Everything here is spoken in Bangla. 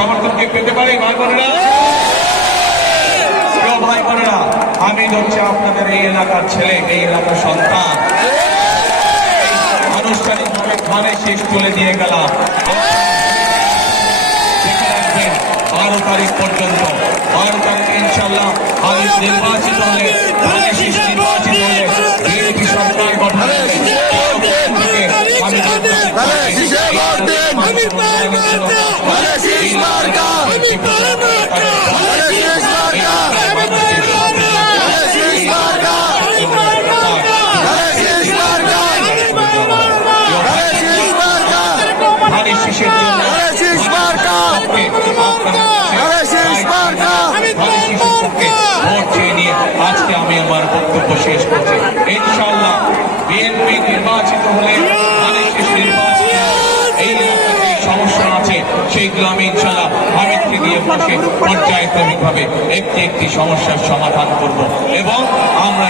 সমর্থনকে পেতে পারে ভাই বোনেরা? ভাই বোনেরা, আমি হচ্ছে আপনাদের এই এলাকার ছেলে, এই এলাকার সন্তান। আনুষ্ঠানিকভাবে খানে শেষ তুলে দিয়ে গেলাম 12 তারিখ পর্যন্ত। 12 তারিখে ইনশাল্লাহ আমি নির্বাচিত হলে, ধানের শীষ নির্বাচিত হলে বিএনপি সরকার গঠনের আজকে আমি আমার বক্তব্য শেষ করছি। ইনশাআল্লাহ বিএনপি নির্বাচিত হলে, নির্বাচিত এই এলাকাতে সমস্যা আছে সেইগুলো আমি ইনশাআল্লাহ আমিরকে দিয়ে বসে পর্যায়ক্রমিকভাবে একটি একটি সমস্যার সমাধান করব এবং আমরা